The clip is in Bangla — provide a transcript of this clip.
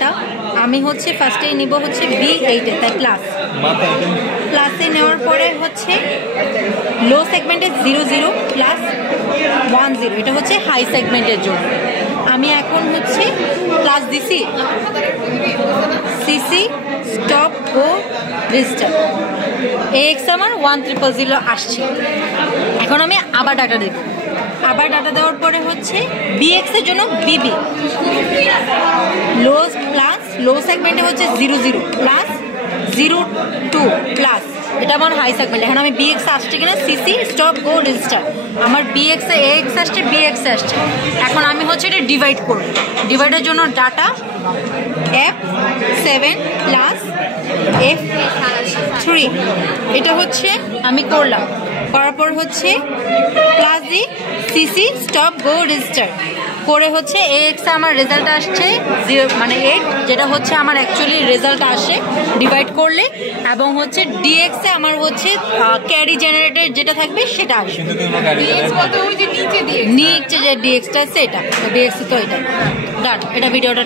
ডাটা আমি হচ্ছে ফার্স্টেই নিব হচ্ছে B8 তাই প্লাসে নেওয়ার পরে হচ্ছে লো সেগমেন্টে 00 প্লাস 10 এটা হচ্ছে হাই সেগমেন্টের জন্য। আমি এখন হচ্ছে প্লাস দিছি সিসি স্টপ গো রেজিস্টার AX আমার 1000 আসছে। এখন আমি আবার ডাটা দেব, আবার ডাটা দেওয়ার পরে হচ্ছে BX এর জন্য BB লো প্লাস লো সেগমেন্টে হচ্ছে 00 প্লাস 02 প্লাস এটা আমার হাই সেগমেন্ট। এখন আমি BX আসছে কিনা সিসি স্টপ গো রেজিস্টার আমার BX এ AX আসছে BX আসছে। এখন আমি হচ্ছে এটা ডিভাইড করব, ডিভাইডের জন্য ডাটা F7 প্লাস F3 এটা হচ্ছে আমি করলাম, করার পর হচ্ছে plus the CC stop go register করে হচ্ছে AX আমার রেজাল্ট আসছে 0 মানে 8 যেটা হচ্ছে আমার অ্যাকচুয়ালি রেজাল্ট আসে ডিভাইড করলে, এবং হচ্ছে DX এ আমার হচ্ছে ক্যারি জেনারেটর যেটা থাকবে সেটা আসবে। নিচে যে DX টা আছে এটা DX তো এটা ডান। এটা ভিডিওটা